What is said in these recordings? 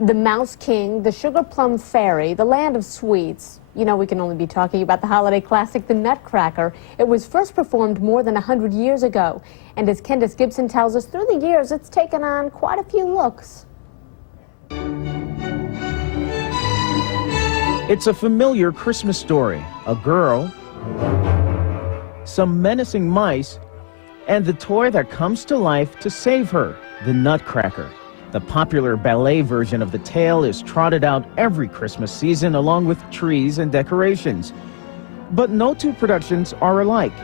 The Mouse King, the Sugar Plum Fairy, the Land of Sweets. You know, we can only be talking about the holiday classic, The Nutcracker. It was first performed more than 100 years ago. And as Candace Gibson tells us, through the years, it's taken on quite a few looks. It's a familiar Christmas story. A girl, some menacing mice, and the toy that comes to life to save her, the Nutcracker. The popular ballet version of the tale is trotted out every Christmas season along with trees and decorations. But no two productions are alike.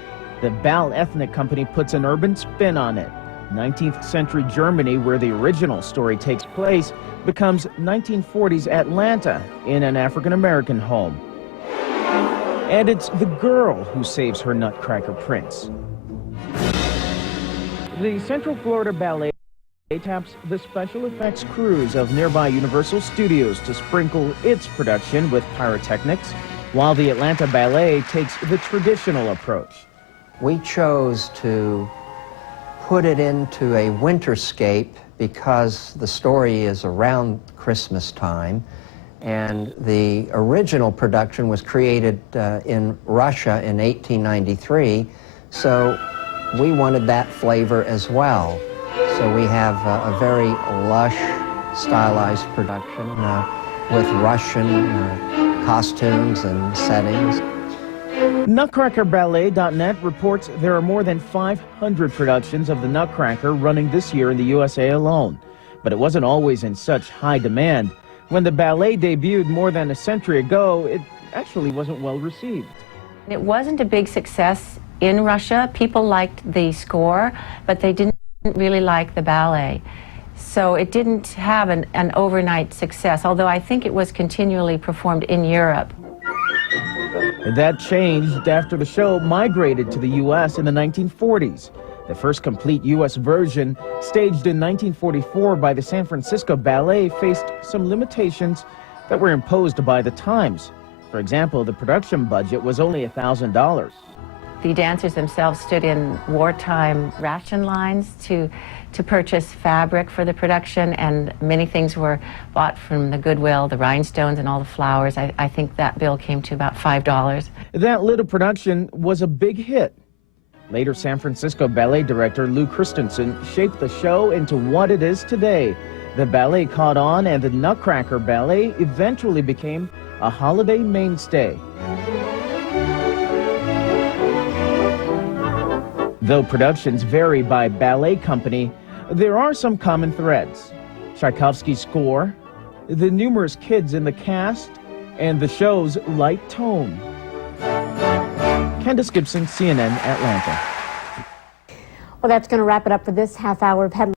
The Ballethnic company puts an urban spin on it. 19th century Germany, where the original story takes place, becomes 1940s Atlanta in an African-American home. And it's the girl who saves her Nutcracker prince. The Central Florida Ballet taps the special effects crews of nearby Universal Studios to sprinkle its production with pyrotechnics, while the Atlanta Ballet takes the traditional approach. We chose to put it into a winterscape because the story is around Christmas time, and the original production was created in Russia in 1893, so we wanted that flavor as well. So we have a very lush, stylized production with Russian costumes and settings. NutcrackerBallet.net reports there are more than 500 productions of the Nutcracker running this year in the USA alone. But it wasn't always in such high demand. When the ballet debuted more than a century ago, it actually wasn't well received. It wasn't a big success in Russia. People liked the score, but they didn't really like the ballet. So it didn't have an overnight success, although I think it was continually performed in Europe. That changed after the show migrated to the U.S. in the 1940s. The first complete U.S. version, staged in 1944 by the San Francisco Ballet, faced some limitations that were imposed by the times. For example, the production budget was only $1,000. The dancers themselves stood in wartime ration lines to purchase fabric for the production, and many things were bought from the Goodwill, the rhinestones and all the flowers. I think that bill came to about $5. That little production was a big hit. Later, San Francisco Ballet director Lou Christensen shaped the show into what it is today. The ballet caught on, and the Nutcracker Ballet eventually became a holiday mainstay. Though productions vary by ballet company, there are some common threads. Tchaikovsky's score, the numerous kids in the cast, and the show's light tone. Candace Gibson, CNN, Atlanta. Well, that's going to wrap it up for this half hour of headlines.